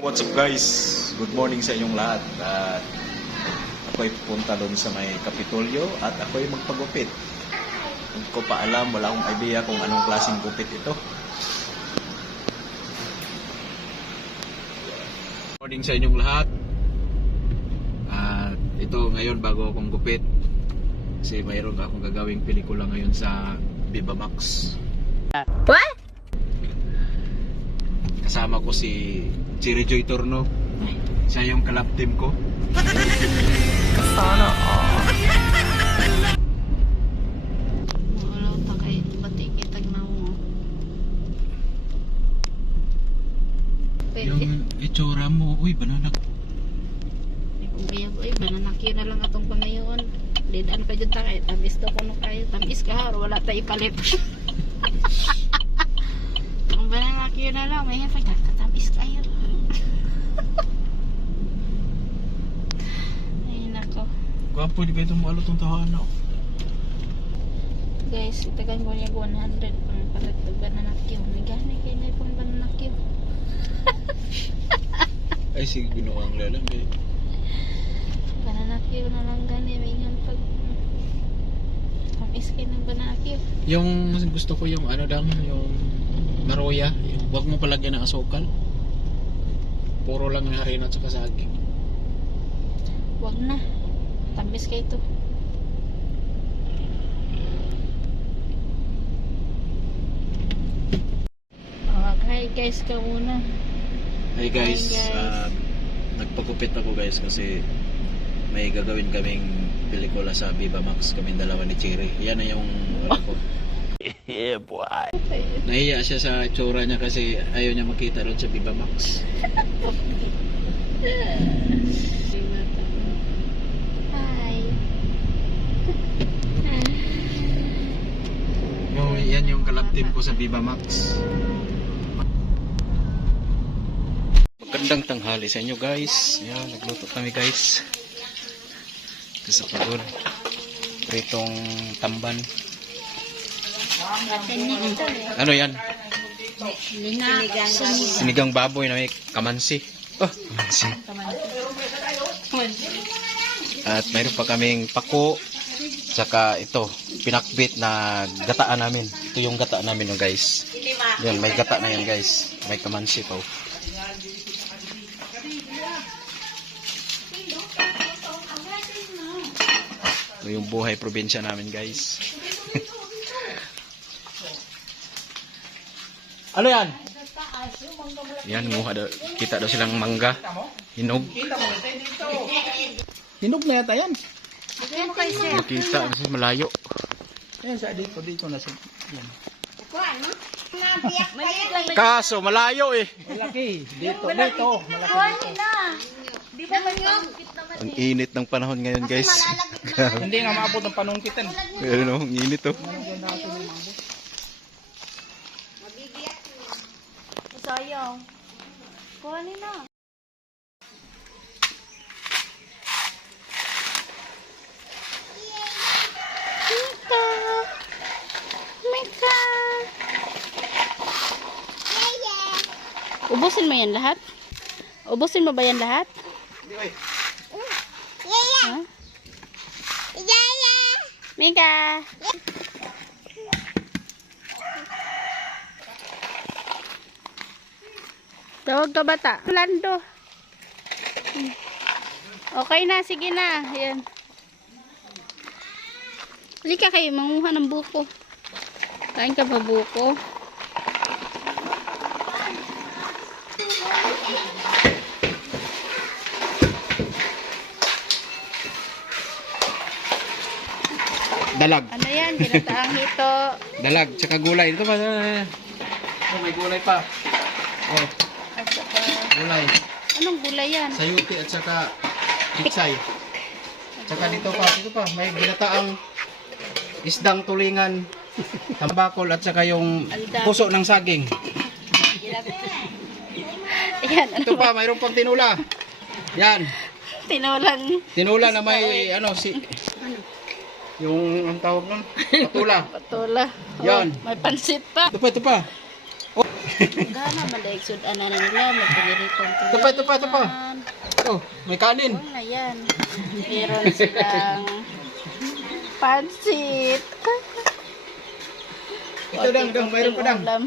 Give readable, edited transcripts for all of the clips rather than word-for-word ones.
What's up guys? Good morning sa inyong lahat. At ako'y pupunta doon sa may Kapitolyo at ako'y magpagupit. Hindi ko pa alam, wala akong idea kung anong klaseng gupit ito. Good morning sa inyong lahat. At ito ngayon bago akong gupit. Kasi mayroon akong gagawing pelikula ngayon sa Viva Max. What? Kasama ko si Cherry Joy Torno. Siya yung kalab team ko. Kasana wala pa kay bati kitag na mo. Yung itsura mo, uy, banana. Uy, banana kyo na lang atong pangayon. Lidan pa dyan takay. Tamis daw ko kayo. Tamis ka har. Wala tayo ipalit. Ang banana kyo na lang. May pagkakatamis kayo. Ay, nako. Gwapo, di ba ito mo alot ang tahanan ako? Guys, itagan ko niya 100 pang palit ng banana kyo. Nagani kayo na pang banana kyo. Ay, sige, binuwang lalang kayo. Banana kyo na lang gani. May nga pag tamis kayo ng banana kyo. Yung gusto ko yung ano dang, yung maroya. Huwag mo palagyan ng asukal. Puro lang ng harina at saka saging. Wag na. Tamis kayo ito. Hi guys ka muna. Hey guys, Hi, guys. Nagpagupit ako guys kasi may gagawin kaming pelikula sa Viva Max, kaming dalawa ni Cherry. Yan na yung ano ko. Yeah, boy. Nahiya siya sa itsura niya kasi ayaw niya makita doon sa Viva Max. Hi. Yan yung kalab team ko sa Viva Max. Magandang tanghali sa inyo guys. Yan, nagluto kami guys. Ito sa pagod. Pritong tamban. Ano yan? Sinigang baboy na may kamansi. Oh, kamansi. At mayroon pa kaming pako. Saka ito, pinakbit na gataan namin. Ito yung gata namin guys. Yan, may gata na yan guys. May kamansi pa. Ito yung buhay probinsya namin guys. Ano yan? Yan, kita daw silang mangga. Hinog. Hinog na yata yan. Makita kasi malayo. Yan sa dito na sa yan. Kaso malayo eh. Malaki dito malaki dito. Di ba man yun? Ang init ng panahon ngayon guys. Hindi nga maabot ng panungkitan. Pero no, ang init oh. Sayang. Kuhanin na. Mika. Mika. Ubusin mo yan lahat? Ubusin mo ba yan lahat? Ha? Mika. Tawag ka bata. Lando. Okay na, sige na. Ayan. Halika kayo, manguha ng buko. Kain ka ba buko? Dalag. Ano yan? Ginataang hito. Dalag, tsaka gulay. Ito pa. Oh, may gulay pa. Oh, At saka, gulay. anong gulay yan? Sayuti at saka pitsay. Tsaka dito pa. May ginataang isdang tulingan, tambakol at saka yung puso ng saging. Yan, ano? Ito pa, mayroon pang tinula. Yan. Tinulang. Tinula na may ano si yung ang tawag nun, patula. Patula. Yan. May pansit pa. Ito pa. Gana malagsud ana nila magpiniriton to. Ito pa. Oh, may kanin. Oh, na yan. Meron silang pansit. Ito dang, mayroon pa dang. Ulam.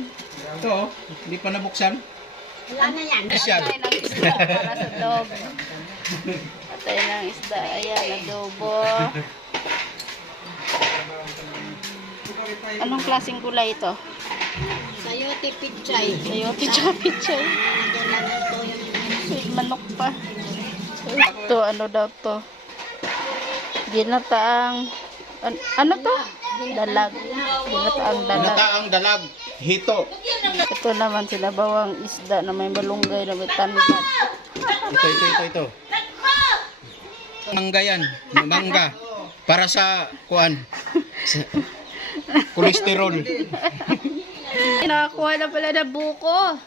Ito, oh, hindi pa nabuksan. Wala na yan. Asyag. Patay ng isda para sa dog. Patay ng isda. Ayan, adobo. Anong klaseng gulay ito? Sayote pichay. Sayote tsaka pichay. Sweet manok pa. Ito, ano daw to? Ginataang... ano to? Dalag. Ginataang dalag. Nataang dalag, hito. Ito naman sila bawang isda na may malunggay na may tangat. Ito. Mangga yan, mangga. Para sa kuan. Sa kolesterol. Nakakuha na pala na buko.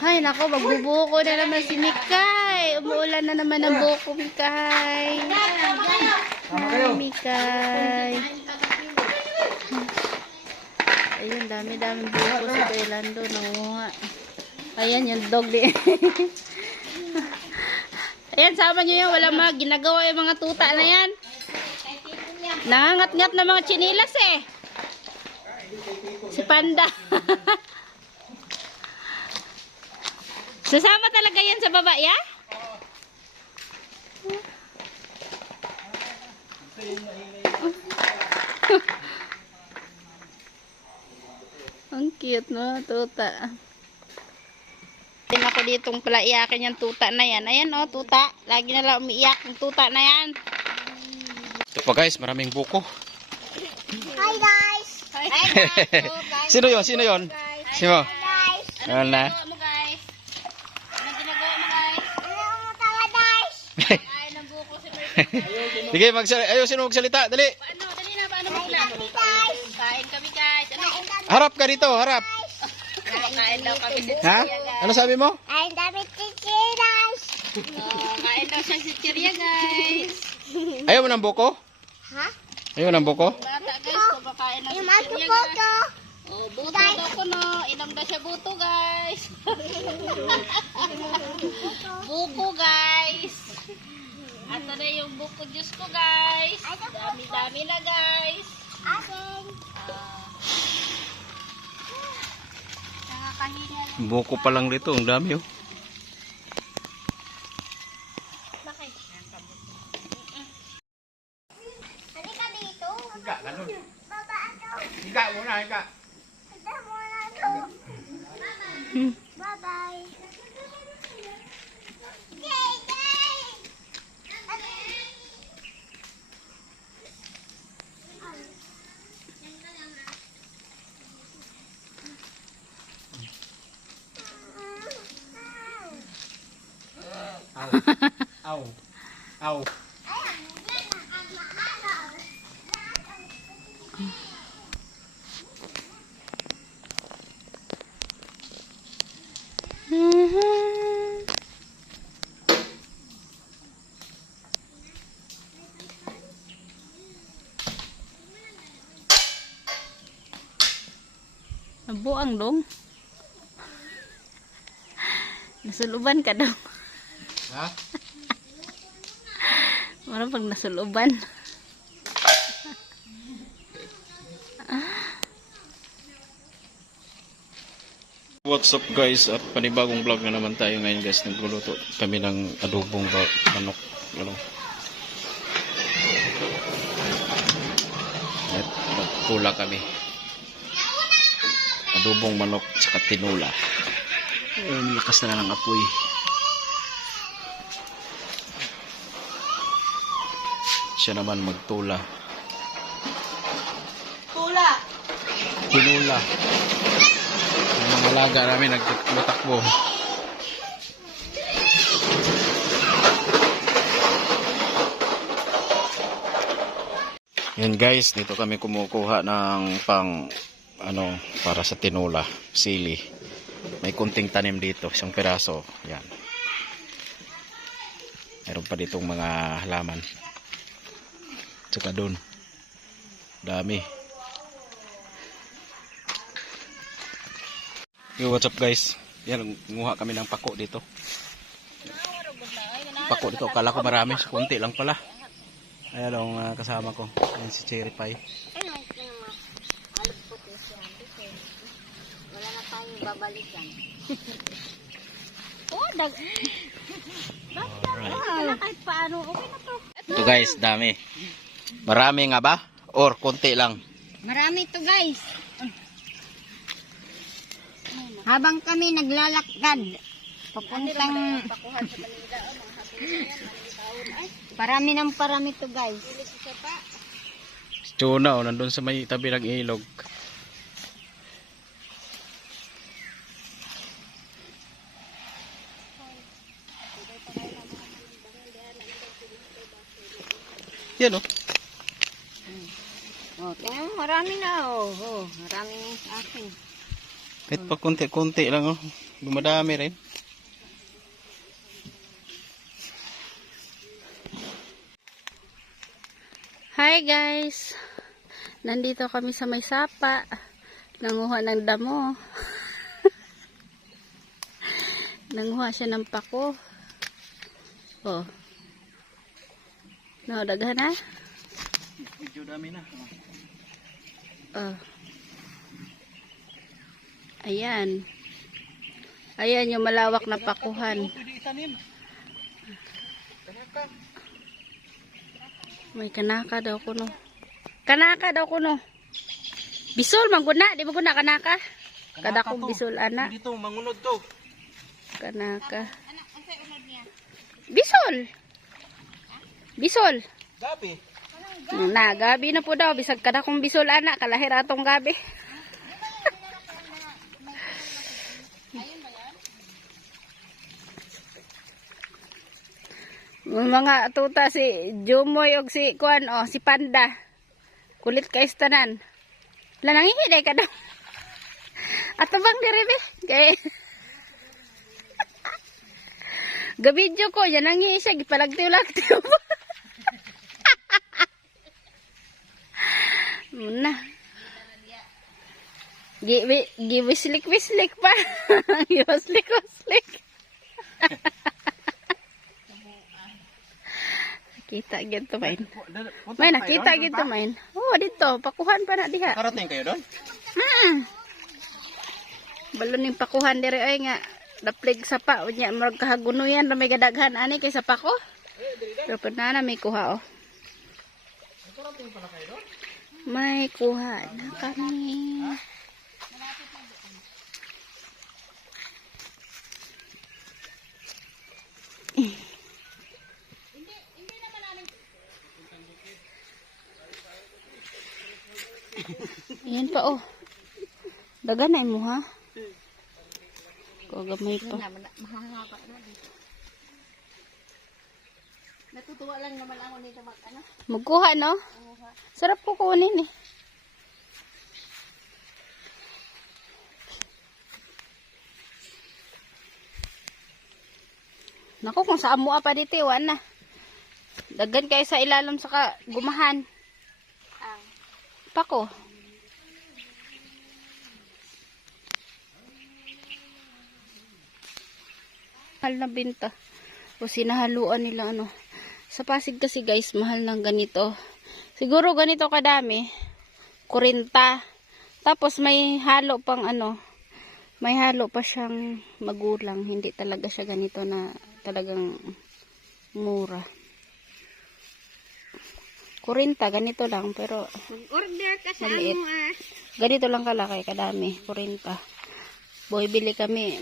Ay, nako, magbubuko na naman si Mikay. Umuulan na naman ang buko, Mikay. Ay, Mikay. Ayun, dami-dami buko si Bailando. Nanguha. Ayan, yung dog di. Ayan, sama nyo yan. Wala mga ginagawa yung mga tuta na yan. Nangangat-ngat na mga chinilas eh. Si Panda. Sasama talaga yan sa baba, ya? Ang cute, no? Tuta. Tingnan ako ditong pala iyakin yung tuta na yan. Ayan, oh, tuta. Lagi na lang umiiyak yung tuta na yan. Ito pa guys, maraming buko. Hi guys! Hi, guys. Sino yon? Sino? Guys! Ano na? Ginagawa mo, guys? Anong ginagawa mo, guys? Ano mo tala guys? Kain ng buko si Bert. Sige, sino magsalita? Dali. Paano? Dali na, paano magla? Kain kami, guys. Ano? Harap ka dito, harap. Kain daw kami si Ha? Ano sabi mo? Ay, dami chichiras! Kain daw siya si Chiria, guys. Ayaw mo ng buko? Ha? Ayaw ng buko? Bata, guys. Kumakain ng si Yung Chiria, guys. photo! Oh, buto daw ko, no. Inom daw siya buto, guys. Buko, guys. Ato na yung buko juice ko, guys. Dami-dami na, guys. Akin! Nakakahinga na. Buko pa lang dito, ang dami oh. Bakit? Halika dito! Higa, ganun. Baba ako! Higa muna, higa. Higa muna ako! Bye-bye! Yay! Yay! Aw. Aw. Nabuang dong. Nasuluban ka dong. Ha? Marang pag nasuluban. What's up guys? At panibagong vlog na naman tayo ngayon guys. Nagluluto kami ng adobong manok. Ano? At nagtula kami. Adobong manok tsaka tinula. Ang lakas na ng apoy. Siya naman magtula. Tula! Tinula. Ang mga alaga namin nagtatakbo. Yan guys, dito kami kumukuha ng para sa tinula, sili. May kunting tanim dito, isang piraso. Yan. Meron pa ditong mga halaman. Tsaka doon. Dami. Yo, what's up guys? Yan, nguha kami ng pako dito. Pako dito, akala ko marami, kunti lang pala. Ayan ang kasama ko. Ayan si Cherry Pie. Ano ito naman? Alas po siya. Wala na tayong babalikan. Oh, Alright. kahit paano, okay na to. Ito guys, dami. Marami nga ba? Or kunti lang? Marami to guys. Habang kami naglalakad, papuntang parami ng parami to guys. Si Chuna, oh, nandun sa may tabi ng ilog. Yan oh. Oh, tingnan mo, marami na oh. Oh, marami na sa akin. Kahit pa kunti-kunti lang oh. Dumadami rin. Hi guys! Nandito kami sa may sapa. Nanguha ng damo. Nanguha siya ng pako. Oh. No, daghan na? Medyo dami na. Oh. Ayan. Ayan yung malawak na pakuhan. May kanaka daw kuno. Kanaka daw kuno. Bisol mangguna, di maguna kanaka. Kada kong bisol ana. Dito mangunod to. Kanaka. Bisol. Bisol. Gabi. Na gabi na po daw bisag kada kong bisol ana kalahir atong gabi. Mga tuta si Jumoy og si Kuan oh, si Panda. Kulit kay tanan. La nangihinay ka daw. Ato bang diri be? Kay gabidyo ko yan nangi siya gipalagtiw-lagtiw. Muna. Giwislik-wislik pa. Giwislik-wislik. Kita gitu main. Main nakita gitu main. Oh dito pakuhan pa na diha. Karating kayo doon? Balon ning pakuhan diri ay nga daplig sapa unya murag kahagunuyan ra may gadaghan ani kay sapa ko. Pero pud na may kuha oh. May kuha na kami. Yan pa oh. Dagan na mo ha. Ko gamay pa. Mahahaba na dito. Natutuwa lang naman ako nito mag-ano. Magkuha no? Sarap ko kunin eh. Naku kung saan mo pa dito iwan na. Dagan kayo sa ilalim sa gumahan. Pako. Mahal na binta. O sinahaluan nila ano. Sa Pasig kasi guys, mahal ng ganito. Siguro ganito kadami. 40. Tapos may halo pang ano. May halo pa siyang magulang. Hindi talaga siya ganito na talagang mura. 40, ganito lang. Pero Order ka sa maliit. ano Ganito lang kalaki, kadami. 40. Boy, bili kami.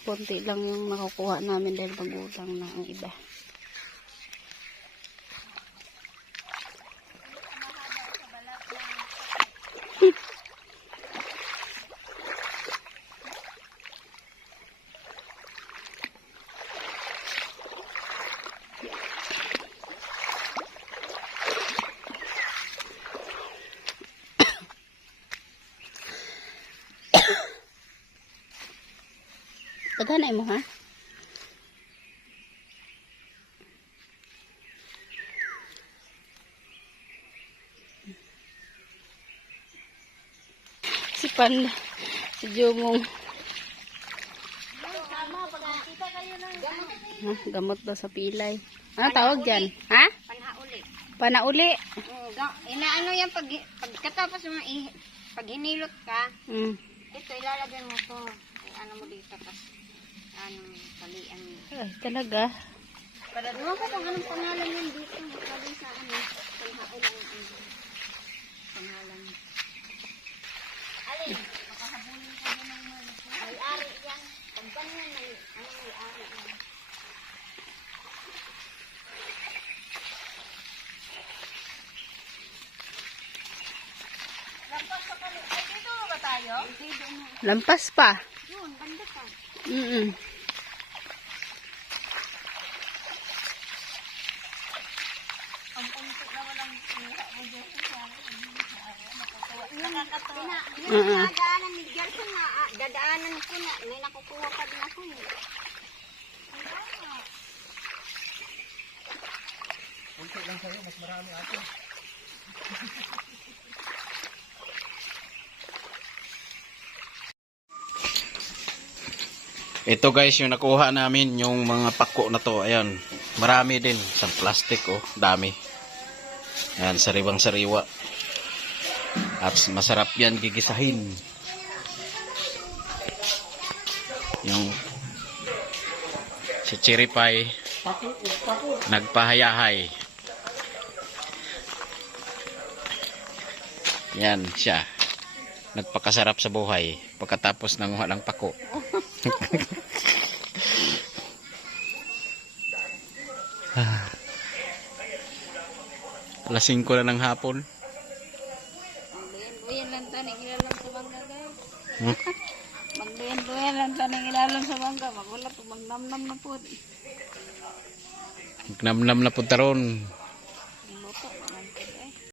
Konti lang yung nakukuha namin dahil magulang na ang iba. Paghanay mo ha? Si Panda, si Jumong Ha? Gamot daw sa pilay. Ano tawag dyan? Ha? Panhauli. Panauli. Inaano yan pagkatapos mo pag hinilot ka, Mm. ito ilalagay mo to. Ano mo dito tapos anong talian mo. Ay, talaga. Ewan ko kung anong pangalan yun dito. Sabi sa ano, panhauli ang pangalan. Alin? Makahabulin ka din ng mga may-ari yan. Pag ganyan, may-ari yan. Lampas pa. Yun, banda pa. Mm. Yung nadaanan ni Gerson na, dadaanan ko na, may nakukuha pa din ako eh. Ito guys, yung nakuha namin, yung mga pako na to, ayan, marami din, sa plastic, oh, dami. Ayan, sariwang sariwa. At masarap yan gigisahin. Yung si cherry pie, nagpahayahay. Yan siya. Nagpakasarap sa buhay pagkatapos ng walang pako. Alas 5 na ng hapon. Magduyan lang taning ilalam sa bangga guys. Hmm? Magduyan lang taning ilalam sa bangga. Magwala po, magnamnam na po. Namnam na punta ron.